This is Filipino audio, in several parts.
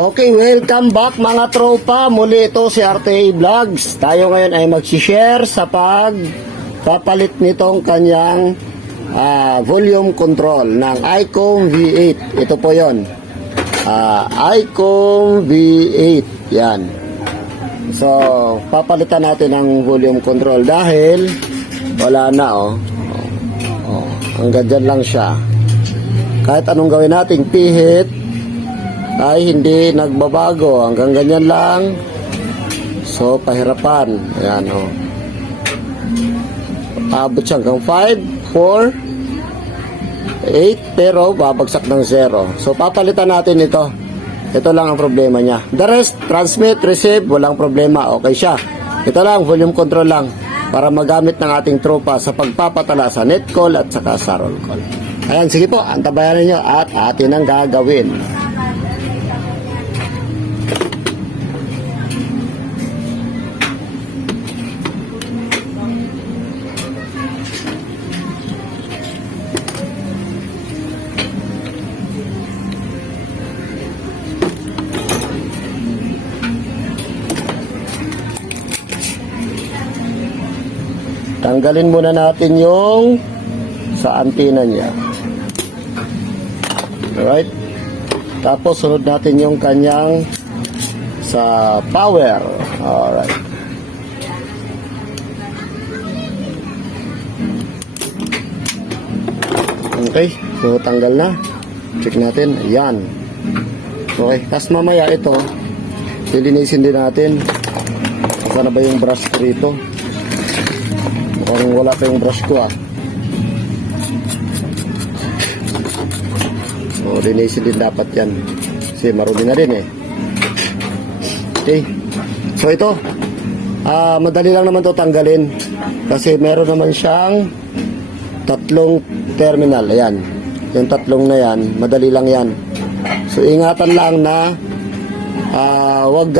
Okay, welcome back mga tropa. Muli ito si RTA Vlogs. Tayo ngayon ay mag-share sa pagpapalit nitong kanyang volume control ng ICOM V8. Ito po yon, ICOM V8. Yan. So, papalitan natin ang volume control dahil wala na hanggang dyan lang siya. Kahit anong gawin nating pihit ay hindi nagbabago, hanggang ganyan lang. So pahirapan. Ayan abot siya hanggang 5, 4, 8, pero babagsak ng 0. So papalitan natin ito. Ito lang ang problema niya. The rest, transmit, receive, walang problema, okay siya. Ito lang, volume control lang para magamit ng ating tropa sa pagpapatala sa net call at saka sa roll call. Ayan, sige po, antabayan niyo at atin ang gagawin. Tanggalin muna natin yung sa antenna niya. Alright. Tapos sunod natin yung kanyang sa power. Alright. Okay. So tanggal na. Check natin. Ayan. Okay. Tapos mamaya ito, lilinisin din natin. Saan na ba yung brush ko rito? Parang wala pa yung brush ko So, linisin din dapat yan. Kasi marumi na din Okay. So, ito. Madali lang naman to tanggalin. Kasi meron naman siyang tatlong terminal. Ayan. Yung tatlong na yan. Madali lang yan. So, ingatan lang na wag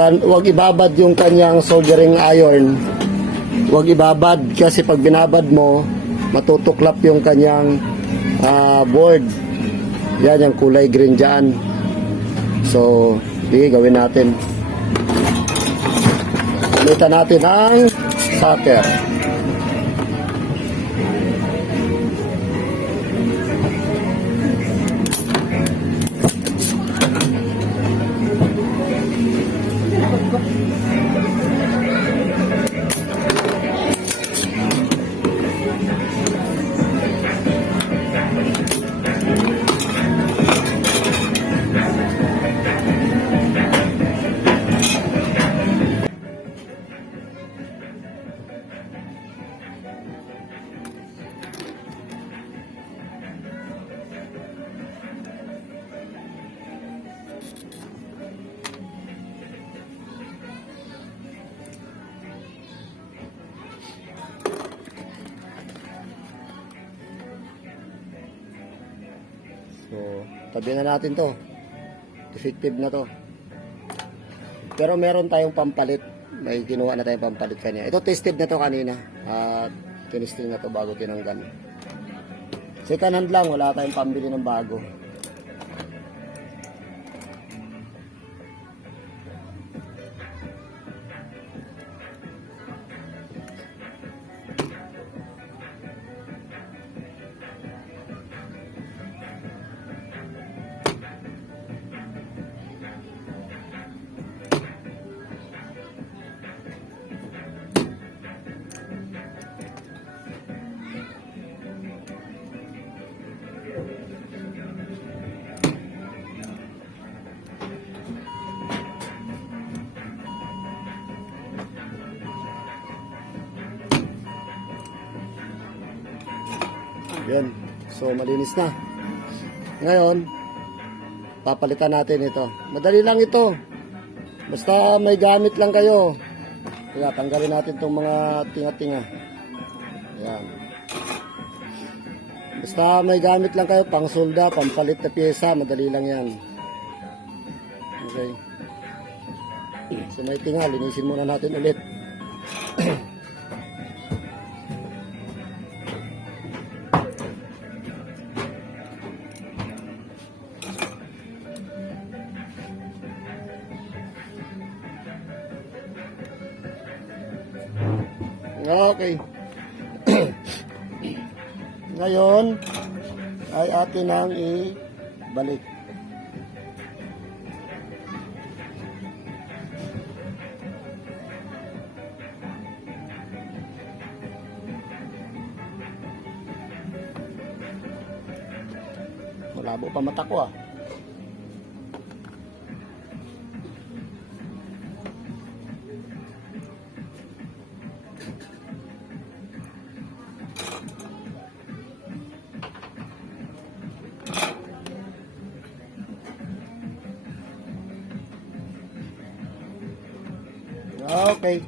ibabad yung kanyang soldering iron. Huwag ibabad kasi pag binabad mo, matutuklap yung kanyang board. Yan, yung kulay green dyan. So, sige, gawin natin. Gamitan natin ang solder. So, tabi na natin to. Effective na to. Pero meron tayong pampalit. May kinuha na tayong pampalit kanina. Ito tested na to kanina. At tinisting na to bago tinanggal. Second hand lang. Wala tayong pambili ng bago. Yan. So, malinis na. Ngayon, papalitan natin ito. Madali lang ito. Basta may gamit lang kayo. Kaya, tanggalin natin itong mga tinga-tinga. Yan. Basta may gamit lang kayo, pang solda, pampalit na pyesa, madali lang yan. Okay. So, may tinga, linisin muna natin ulit. Okay. Ngayon ay atin nang ibalik. Malabo pa mata ko ah. Okay.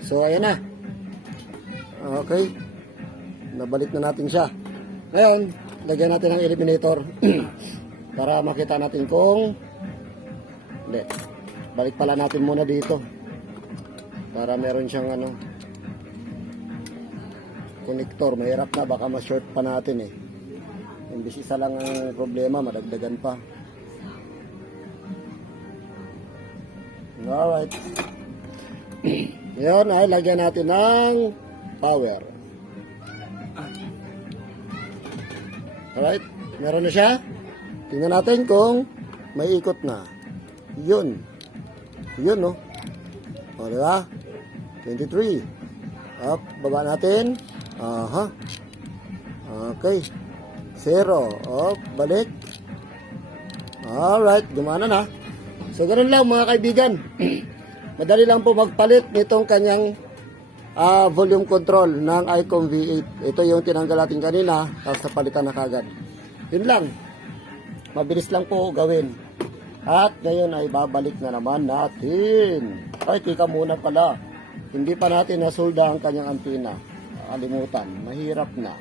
So, ayan na. Okay. Nabalik na natin siya. Ngayon, lagyan natin ng eliminator para makita natin kung hindi. Balik pala natin muna dito para meron siyang connector. Mahirap na, baka ma-short pa natin eh. Imbis isa lang ang problema, madagdagan pa. Alright. Ngayon ay lagyan natin ng power. Alright. Meron na siya. Tingnan natin kung may ikot na. Yun. Yun, no? O, diba? 23. Up. Baba natin. Aha. Okay. 0. Up. Balik. Alright. Gumana na. So, ganun lang mga kaibigan. Madali lang po magpalit nitong kanyang volume control ng Icom V8. Ito yung tinanggal natin kanina, tapos napalitan na kagad. Yun lang. Mabilis lang po gawin. At ngayon ay babalik na naman natin. Ay, tika muna pala. Hindi pa natin nasulda ang kanyang antenna. Kalimutan. Mahirap na.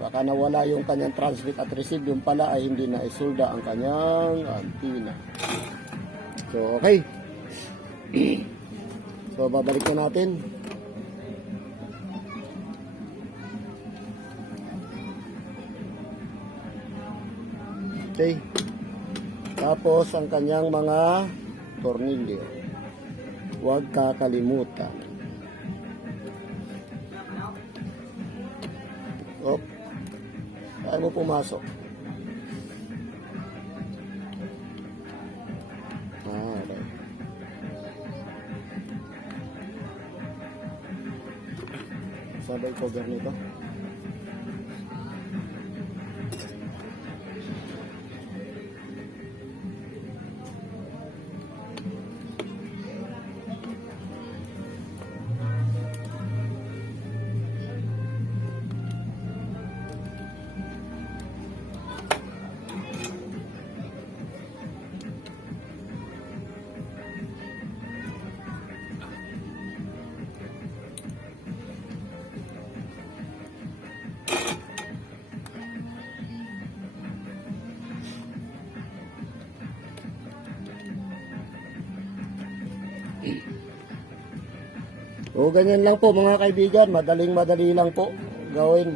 Baka nawala yung kanyang transmit at receive. Yung pala ay hindi na isulda ang kanyang antenna. So, okay. So, babalik na natin. Okay. Tapos, ang kanyang mga tornilyo. Huwag kakalimutan. Op. Kaya mo pumasok. Okay. Saan ba yung cover nito? O ganyan lang po mga kaibigan, madali lang po gawin.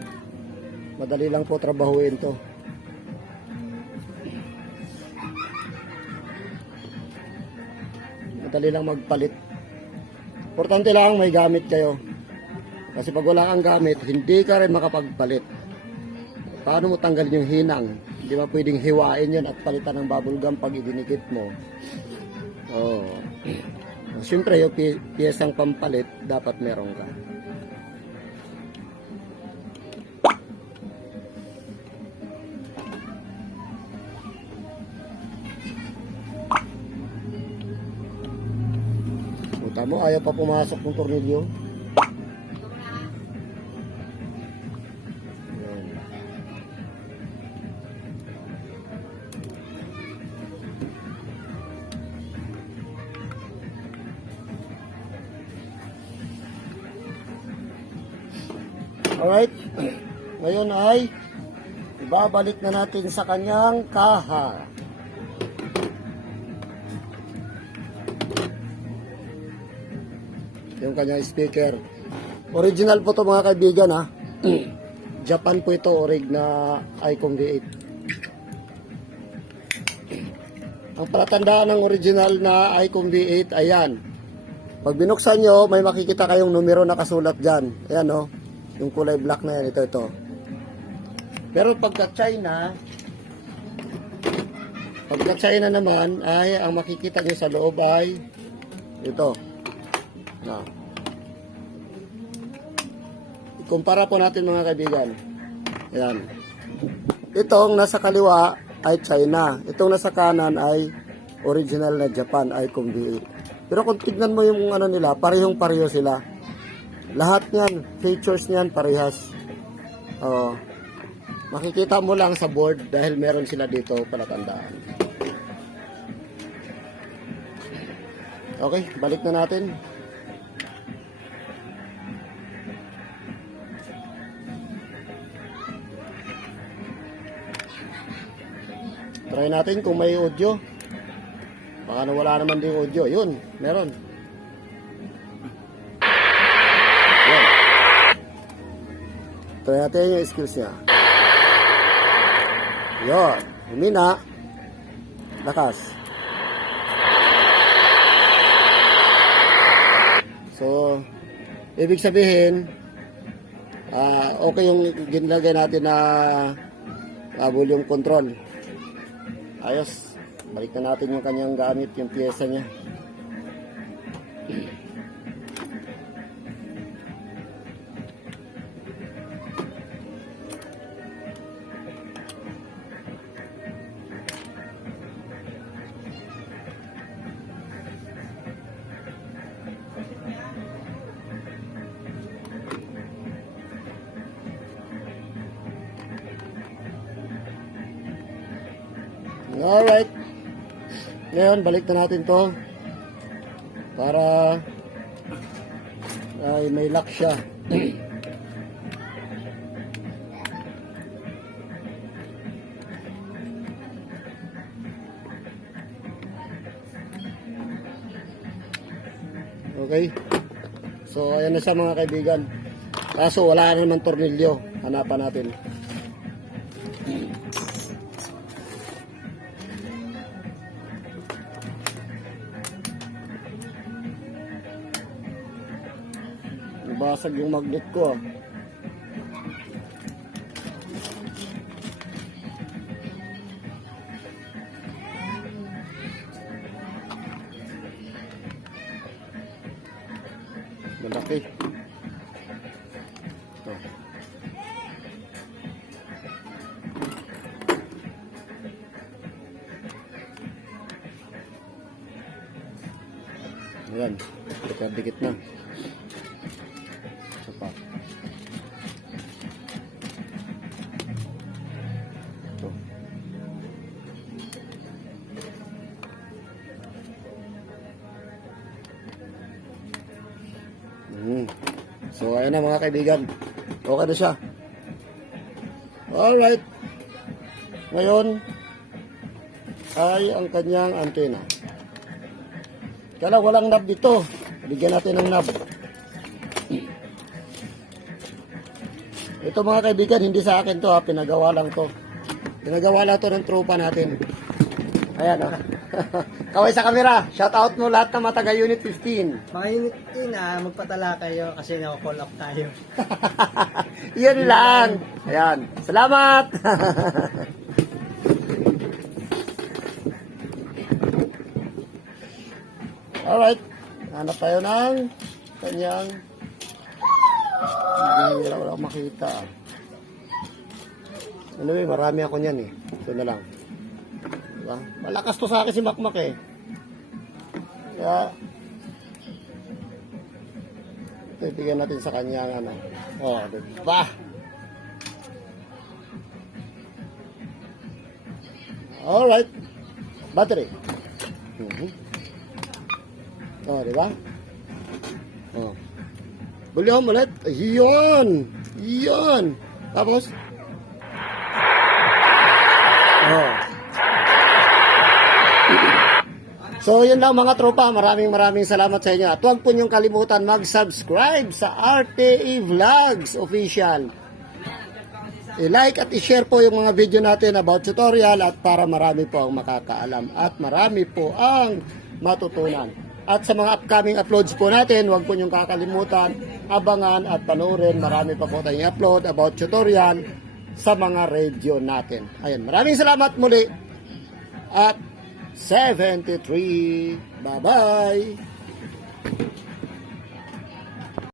Madali lang po trabahuin to. Madali lang magpalit. Importante lang may gamit kayo. Kasi pag wala kang gamit, hindi ka rin makapagpalit. Paano mo tanggalin yung hinang? Hindi ba pwedeng hiwain yun at palitan ng bubble gum pag idinikit mo? Oh. Siyempre, yung piyesang pampalit, dapat meron ka. Puta mo, ayaw pa pumasok ng tornilyo. Alright, ngayon ay ibabalik na natin sa kanyang kaha. Yung kanyang speaker. Original po to mga kaibigan ha. Japan po ito, orig na Icom V8. Ang palatandaan ng original na Icom V8, ayan. Pag binuksan nyo, may makikita kayong numero na kasulat dyan. Ayan o, yung kulay black na yan, ito. Pero pagka China naman, ay ang makikita nyo sa loob ay ito. Na. Ikumpara po natin mga kaibigan. Ayan. Itong nasa kaliwa ay China. Itong nasa kanan ay original na Japan, ay Kumbi. Pero kung tignan mo yung ano nila, parehong-pareho sila. Lahat niyan, features niyan parehas. Oh. Makikita mo lang sa board dahil meron sila dito palatandaan. Okay, balik na natin. Try natin kung may audio. Baka nawala naman din audio. Yun, meron. Yan. Try natin yung skills niya. Yun, humina. Lakas. So, ibig sabihin, okay yung ginagay natin na volume control. Ayos. Balik na natin yung kanyang gamit, yung pyesa niya. Alright. Ngayon, balik na natin to para ay may lock siya. Okay. So, ayan na siya mga kaibigan. Kaso wala naman tornilyo. Hanapan natin. Nabasag yung magnet ko. Malaki. Oh. Ayan, dikit na. Isa pa. Ito. So, ayan na mga kaibigan. Okay na siya. Alright. Ngayon, ay ang kanyang antena. Kaya walang knob dito. Bigyan natin ng knob. Ito mga kaibigan, hindi sa akin to ha. Pinagawa lang to. Pinagawa lang to ng tropa natin. Ayan ha. Kaway sa camera. Shout out mo lahat ng mga taga Unit 15. Mga Unit 15 magpatala kayo kasi nako-call up tayo. Yun lang. Ayan. Salamat. Alright. Hanap tayo ng kanyang hindi wala makita. Anyway, marami ako niyan eh. Ito na lang. Diba? Malakas to sa akin si Makmak eh. Kaya ito ibigyan natin sa kanya ano. Oh, diba? Alright. Battery. Oh, diba? Oh. Bulihan ulit. Yun. Yun. Tapos oh. So, yun lang mga tropa. Maraming salamat sa inyo. At huwag po niyong kalimutan mag-subscribe sa RTE Vlogs Official. I-like at i-share po yung mga video natin about tutorial at para marami po ang makakaalam at marami po ang matutunan. At sa mga upcoming uploads po natin, huwag po niyong kakalimutan, abangan at panoorin. Marami pa po tayong upload about tutorial sa mga radio natin. Ayan, maraming salamat muli. At 73. Bye-bye.